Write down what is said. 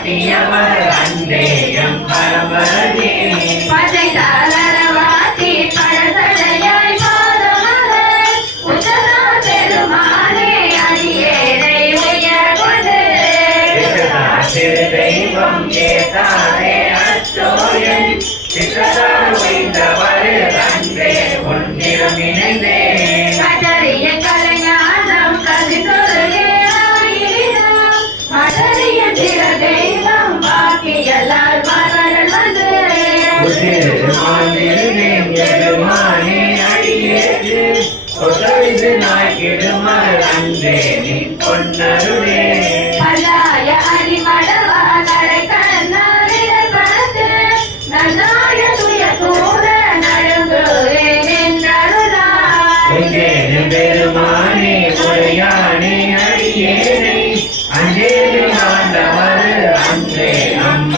காட்டியவர் அன்பேயம் பரமதி பதை தாளரவாத்தி பழசடையாய் பாதமலர் உத்தரா பெருமானே அடியேனை உயர்கொண்டு திரு தெய்வம் கேட்டாரே அச்சோயன் சிற்றதார் உய்ந்தவர் அன்பே ஒன்றிடம் இணைந்தே கதறிய கலைஞானம் கல்வி தொழுகே தெய்வம் பாக்கியலால் மலர்கள் வந்து பெருமானே அடியேது நாய்க்கிடுமல் அன்பே நீ பொன்னருளே